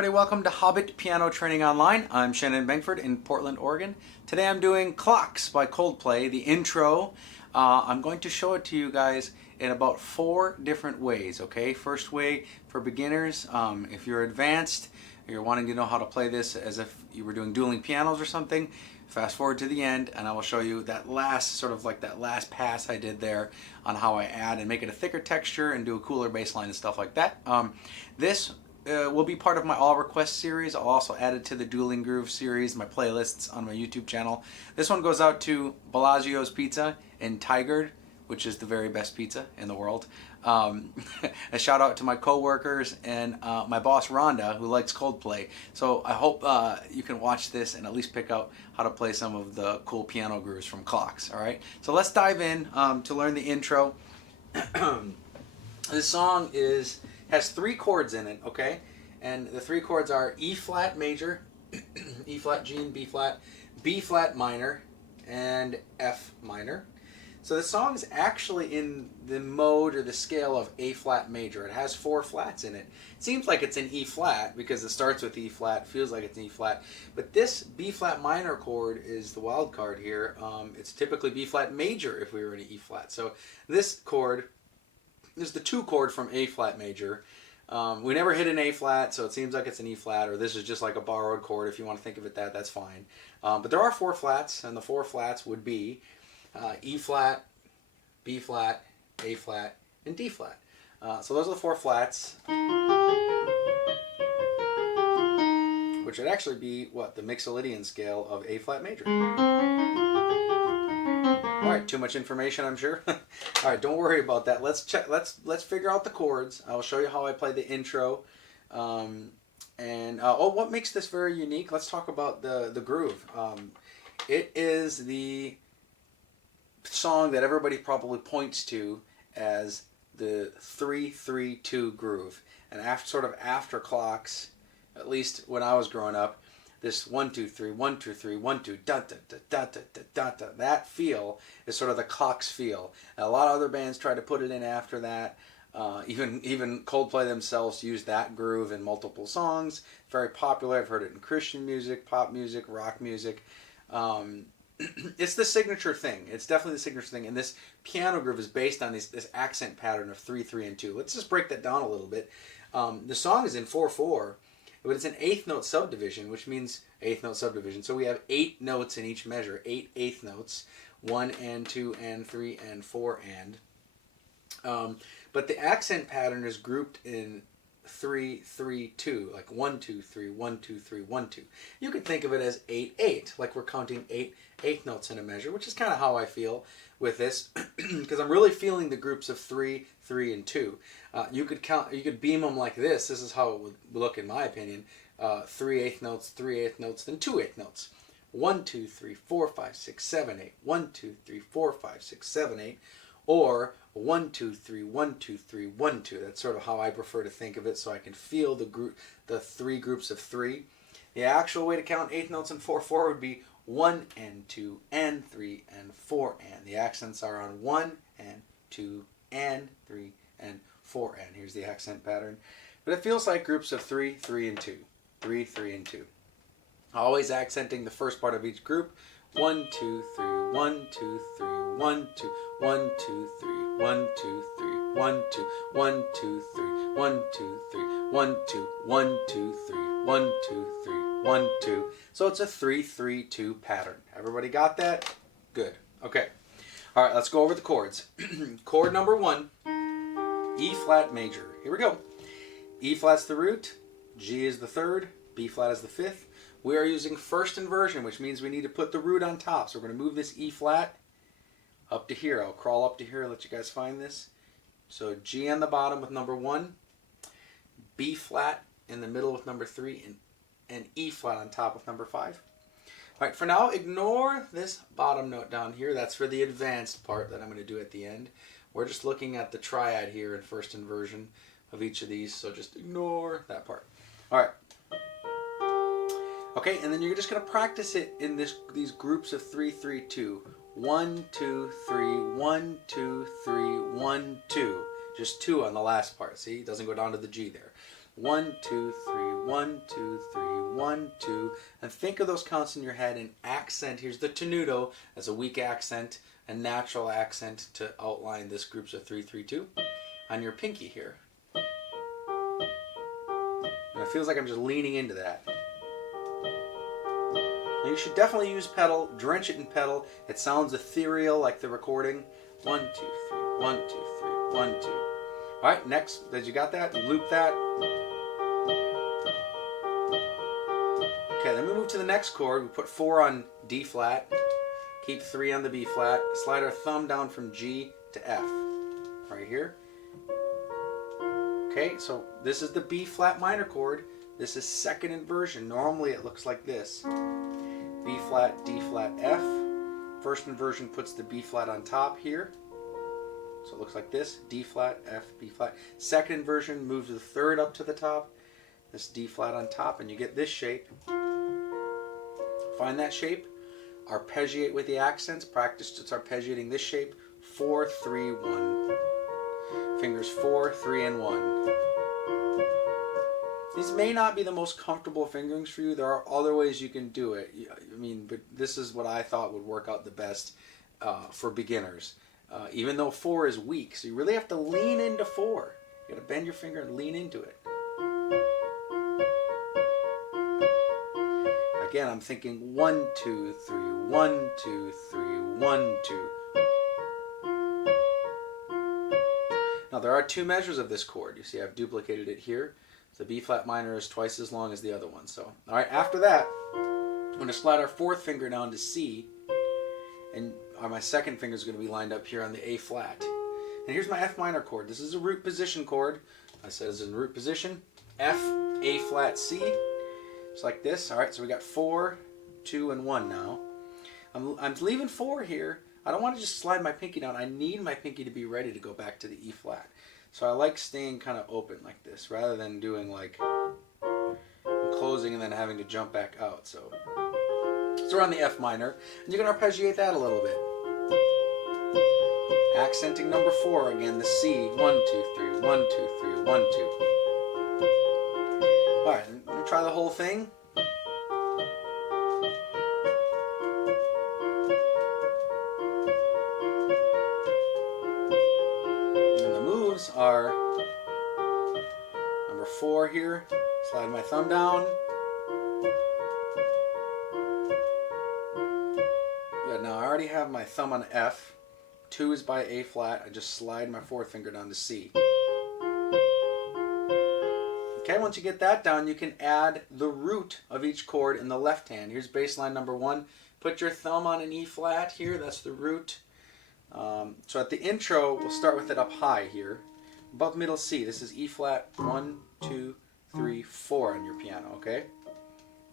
everybody, welcome to Hobbit Piano Training Online. I'm Shannon Bengford in Portland, Oregon. Today I'm doing Clocks by Coldplay, the intro. I'm going to show it to you guys in about 4 different ways, okay? First way for beginners, if you're advanced, you're wanting to know how to play this as if you were doing dueling pianos or something, fast forward to the end and I will show you that last, sort of like that last pass I did there on how I add and make it a thicker texture and do a cooler bass line and stuff like that. This will be part of my all request series. I'll also add it to the Dueling Groove series, my playlists on my YouTube channel. This one goes out to Bellagio's Pizza in Tigard, which is the very best pizza in the world. A shout out to my co-workers and my boss Rhonda, who likes Coldplay. So I hope you can watch this and at least pick out how to play some of the cool piano grooves from Clocks. All right, so let's dive in to learn the intro. This song has 3 chords in it, okay? And the 3 chords are E flat major, E flat G and B flat minor, and F minor. So the song is actually in the mode or the scale of A flat major. It has 4 flats in it. It seems like it's in E flat because it starts with E flat, feels like it's in E flat. But this B flat minor chord is the wild card here. It's typically B flat major if we were in an E flat. So this chord is the 2 chord from A flat major. We never hit an A flat, so it seems like it's an E flat, or this is just like a borrowed chord. If you want to think of it that's fine. But there are 4 flats, and the 4 flats would be E flat, B flat, A flat, and D flat. So those are the 4 flats, which would actually be what the Mixolydian scale of A flat major. All right, too much information, I'm sure. All right, don't worry about that. Let's check. Let's figure out the chords. I'll show you how I play the intro, what makes this very unique? Let's talk about the groove. It is the song that everybody probably points to as the 3-3-2 groove, and after Clocks, at least when I was growing up, this 1-2-3, 1-2-3, 1-2, da da da da da da da. That feel is sort of the Clocks feel. And a lot of other bands try to put it in after that. Even Coldplay themselves use that groove in multiple songs. Very popular. I've heard it in Christian music, pop music, rock music. It's the signature thing. It's definitely the signature thing. And this piano groove is based on this accent pattern of 3-3 and 2. Let's just break that down a little bit. The song is in 4/4. But it's an 8th note subdivision, which means 8th note subdivision. So we have 8 notes in each measure, 8 eighth notes, 1 and 2 and 3 and 4 and. But the accent pattern is grouped in 3-3-2, like 1-2-3, 1-2-3, 1-2. You could think of it as 8-8, like we're counting 8 eighth notes in a measure, which is kind of how I feel with this, because I'm really feeling the groups of 3, 3, and 2. You could beam them like this. This is how it would look in my opinion. 3 eighth notes, 3 eighth notes, then 2 eighth notes. 1, 2, 3, 4, 5, 6, 7, 8. 1, 2, 3, 4, 5, 6, 7, 8. Or 1, 2, 3, 1, 2, 3, 1, 2. That's sort of how I prefer to think of it, so I can feel the 3 groups of 3. The actual way to count eighth notes in 4/4 would be 1 and 2 and 3 and 4 and. The accents are on 1 and 2 and 3 and 4 and. Here's the accent pattern. But it feels like groups of 3, 3, and 2. 3, 3, and 2. Always accenting the first part of each group. 1, 2, 3, 1, 2, 3, 1, 2, 1, 2, 3, 1, 2, 3, 1, 2, 1, 2, 3, 1, 2, 3, 1, 2, 1, 2, 3, 1, 2, 3, 1, 2. So it's a 3-3-2 pattern. Everybody got that? Good. Okay. All right, let's go over the chords. Chord number 1, E flat major. Here we go. E flat's the root, G is the 3rd, B flat is the 5th. We are using first inversion, which means we need to put the root on top. So we're going to move this E flat up to here. I'll crawl up to here and let you guys find this. So G on the bottom with number 1, B flat in the middle with number 3, and E flat on top with number 5. All right, for now, ignore this bottom note down here. That's for the advanced part that I'm going to do at the end. We're just looking at the triad here in first inversion of each of these, so just ignore that part. All right. Okay, and then you're just going to practice it in these groups of 3-3-2. 1, 2, 3, 1, 2, 3, 1, 2. Just 2 on the last part. See, it doesn't go down to the G there. 1, 2, 3, 1, 2, 3, 1, 2. And think of those counts in your head and accent. Here's the tenuto as a weak accent, a natural accent to outline this group's of 3, 3, 2 on your pinky here. And it feels like I'm just leaning into that. And you should definitely use pedal, drench it in pedal. It sounds ethereal like the recording. 1, 2, 3, 1, 2, 3, 1, 2. All right, next, did you got that? Loop that. Okay, then we move to the next chord. We put 4 on D flat, keep 3 on the B flat, slide our thumb down from G to F, right here. Okay, so this is the B flat minor chord. This is second inversion. Normally it looks like this. B flat, D flat, F. First inversion puts the B flat on top here. So it looks like this, D flat, F, B flat. Second inversion moves the third up to the top, this D flat on top, and you get this shape. Find that shape, arpeggiate with the accents, practice just arpeggiating this shape, 4, 3, 1. Fingers 4, 3, and 1. These may not be the most comfortable fingerings for you. There are other ways you can do it. I mean, but this is what I thought would work out the best for beginners. Even though 4 is weak, so you really have to lean into 4. You got to bend your finger and lean into it. Again, I'm thinking 1, 2, 3, 1, 2, 3, 1, 2. Now there are 2 measures of this chord. You see I've duplicated it here. The B flat minor is twice as long as the other one. So, all right, after that, I'm going to slide our 4th finger down to C, and my second finger is going to be lined up here on the A flat. And here's my F minor chord. This is a root position chord. I said it's in root position. F, A flat, C. Just like this. All right, so we got 4, 2, and 1 now. I'm leaving 4 here. I don't want to just slide my pinky down. I need my pinky to be ready to go back to the E flat. So I like staying kind of open like this rather than doing like closing and then having to jump back out. So we're on the F minor, and you can arpeggiate that a little bit. Accenting number 4 again, the C. 1, 2, 3, 1, 2, 3, 1, 2. All right, let me try the whole thing. Are number 4 here, slide my thumb down. Good, now I already have my thumb on F. 2 is by A flat. I just slide my 4th finger down to C. Okay, once you get that down, you can add the root of each chord in the left hand. Here's bass line number 1. Put your thumb on an E flat here, that's the root. So at the intro, we'll start with it up high here. Above middle C, this is E flat 1, 2, 3, 4 on your piano, okay?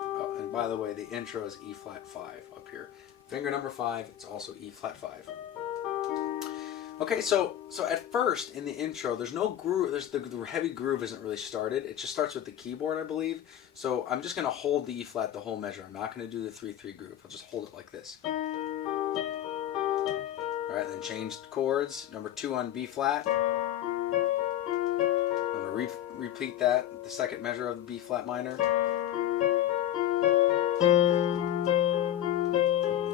Oh, and by the way, the intro is E flat 5 up here. Finger number 5, it's also E flat 5. Okay, so at first in the intro, there's no groove. The heavy groove isn't really started. It just starts with the keyboard, I believe. So I'm just going to hold the E flat the whole measure. I'm not going to do the 3-3 groove. I'll just hold it like this. All right, then change chords. Number 2 on B flat. I'm going to repeat that, the second measure of the B flat minor.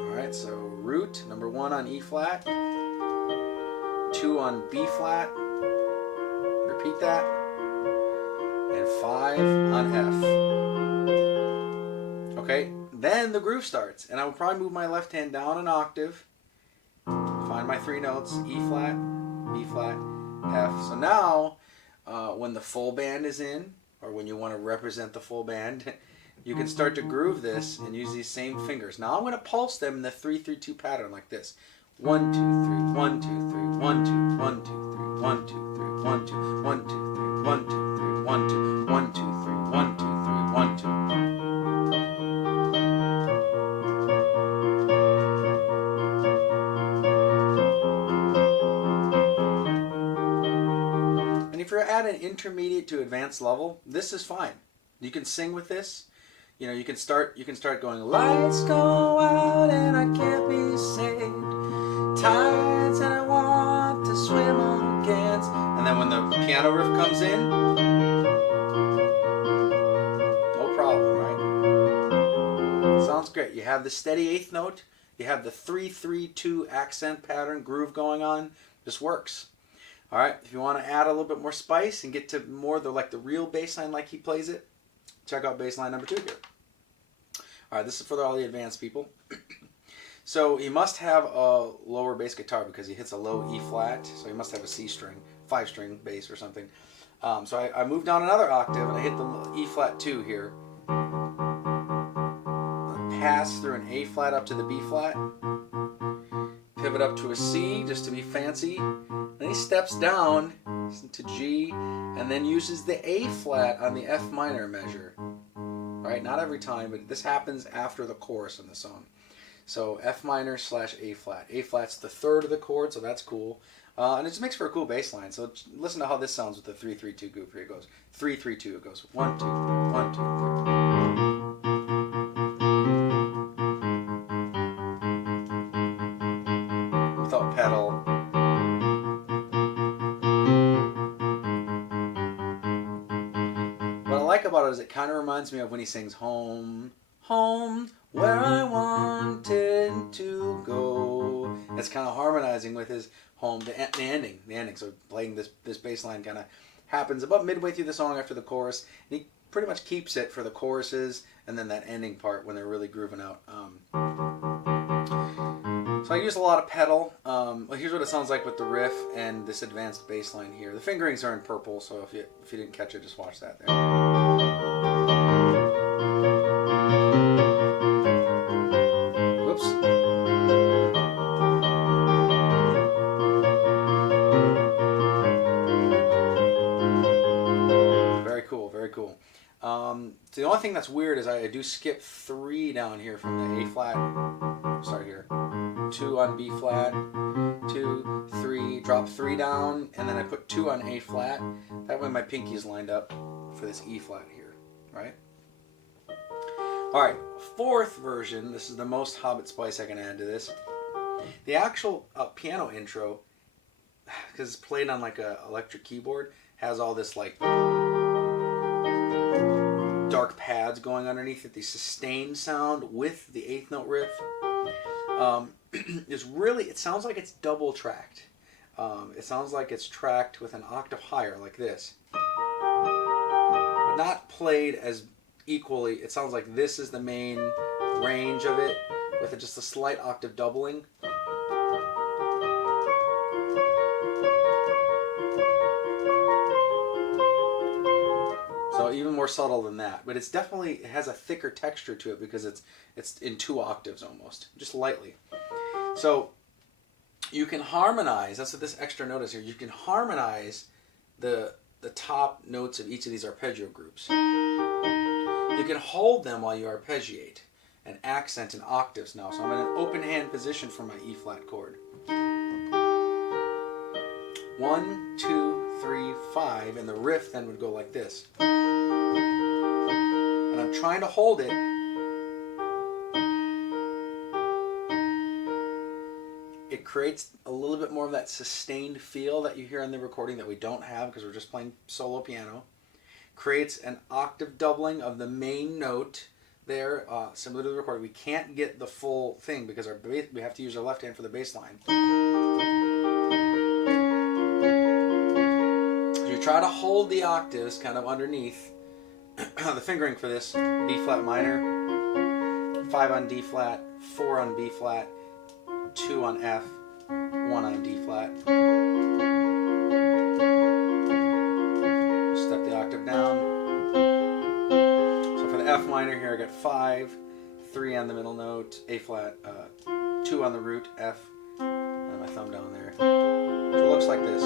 All right, so root, number 1 on E flat. 2 on B flat. Repeat that. And 5 on F. Okay, then the groove starts, and I will probably move my left hand down an octave. Find my 3 notes, E flat, B flat, F. So now, when the full band is in, or when you want to represent the full band, you can start to groove this and use these same fingers. Now I'm going to pulse them in the 3-3-2 pattern like this. 1, 2, 3, 1, 2, 3, 1, 2, 1, 2, 3, 1, 2, 3, 1, 2, 1, 2, 3, 1, 2, 3, 1, 2, 1, 2, 3, 1, 2, 3, 1, 2. If you're at an intermediate to advanced level, this is fine. You can sing with this. You know, you can start going, lights go out and I can't be saved. Tides and I want to swim against. And then when the piano riff comes in, Sounds great. You have the steady eighth note. You have the 3-3-2 accent pattern groove going on. This works. All right. If you want to add a little bit more spice and get to more the real bass line like he plays it, check out bass line number 2 here. All right. This is for all the advanced people. So he must have a lower bass guitar because he hits a low E flat. So he must have a C string, 5-string bass or something. So I moved down another octave and I hit the E flat 2 here. Pass through an A flat up to the B flat. Pivot up to a C just to be fancy. Then he steps down to G and then uses the A flat on the F minor measure. Right? Not every time, but this happens after the chorus in the song. So F minor / A flat. A flat's the third of the chord, so that's cool. And it just makes for a cool bass line. So listen to how this sounds with the 3-3-2 groove. Here it goes. 3-3-2. It goes 1, 2, 1, 2, 3. Without pedal. What I like about it is it kind of reminds me of when he sings home, home, where I wanted to go. It's kind of harmonizing with his home, the ending. So playing this bass line kind of happens about midway through the song after the chorus. And he pretty much keeps it for the choruses and then that ending part when they're really grooving out. So I use a lot of pedal. Well, here's what it sounds like with the riff and this advanced bass line here. The fingerings are in purple, so if you didn't catch it, just watch that there. So the only thing that's weird is I do skip 3 down here from the A flat. Sorry, here. 2 on B flat, 2, 3, drop 3 down, and then I put 2 on A flat. That way my pinky is lined up for this E flat here, right? All right, 4th version. This is the most Hobbit Spice I can add to this. The actual piano intro, because it's played on like a electric keyboard, has all this like dark pads going underneath it, the sustained sound with the 8th note riff. It sounds like it's double tracked. It sounds like it's tracked with an octave higher like this. But not played as equally. It sounds like this is the main range of it with just a slight octave doubling. So even more subtle than that, but it has a thicker texture to it because it's in 2 octaves almost, just lightly. So you can harmonize. That's what this extra note is here. You can harmonize the top notes of each of these arpeggio groups. You can hold them while you arpeggiate and accent in octaves now. So I'm in an open hand position for my E flat chord. 1, 2, 3, 5, and the riff then would go like this. And I'm trying to hold it. It creates a little bit more of that sustained feel that you hear on the recording that we don't have because we're just playing solo piano. Creates an octave doubling of the main note there, similar to the recording. We can't get the full thing because we have to use our left hand for the bass line. Try to hold the octaves kind of underneath. The fingering for this, B flat minor, 5 on D flat, 4 on B flat, 2 on F, 1 on D flat. Step the octave down. So for the F minor here I got 5, 3 on the middle note, A flat, 2 on the root, F, and my thumb down there. So it looks like this.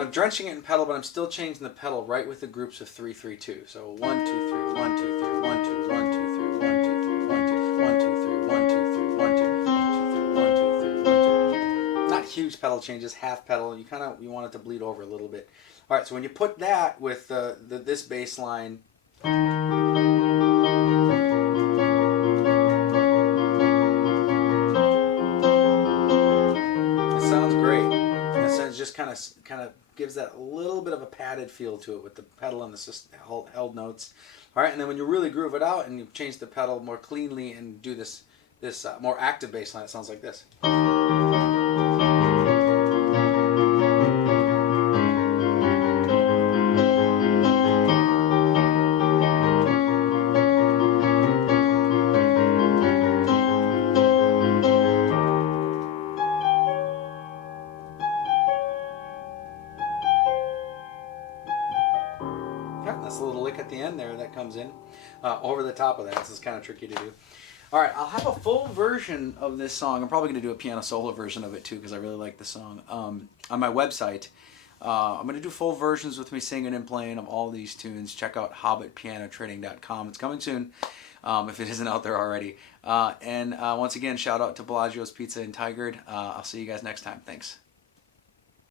I'm drenching it in pedal, but I'm still changing the pedal right with the groups of 3-3-2. So 1, 2, 3, 1, 2, 3, 1, 2, 1, 2, 3, 1, 2, 3, 1, 2, 1, 2, 3, 1, 2, 3, 1, 2, 1, 2, 3, 1, 2. Not huge pedal changes, half pedal. You want it to bleed over a little bit. All right, so when you put that with this bass line, it sounds great. It just kind of gives that little bit of a padded feel to it with the pedal and the held notes. All right, and then when you really groove it out and you change the pedal more cleanly and do this more active bass line, it sounds like this. That's a little lick at the end there that comes in over the top of that. This is kind of tricky to do. All right, I'll have a full version of this song. I'm probably going to do a piano solo version of it too because I really like the song on my website. I'm going to do full versions with me singing and playing of all these tunes. Check out hobbitpianotraining.com. It's coming soon if it isn't out there already. And once again, shout out to Bellagio's Pizza in Tigard. I'll see you guys next time. Thanks.